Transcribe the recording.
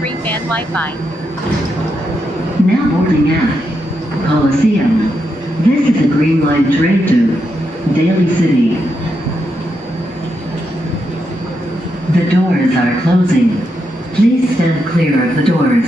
free fan Wi-Fi. Now boarding at Coliseum. This is a Green Line train to Daly City. The doors are closing. Please stand clear of the doors.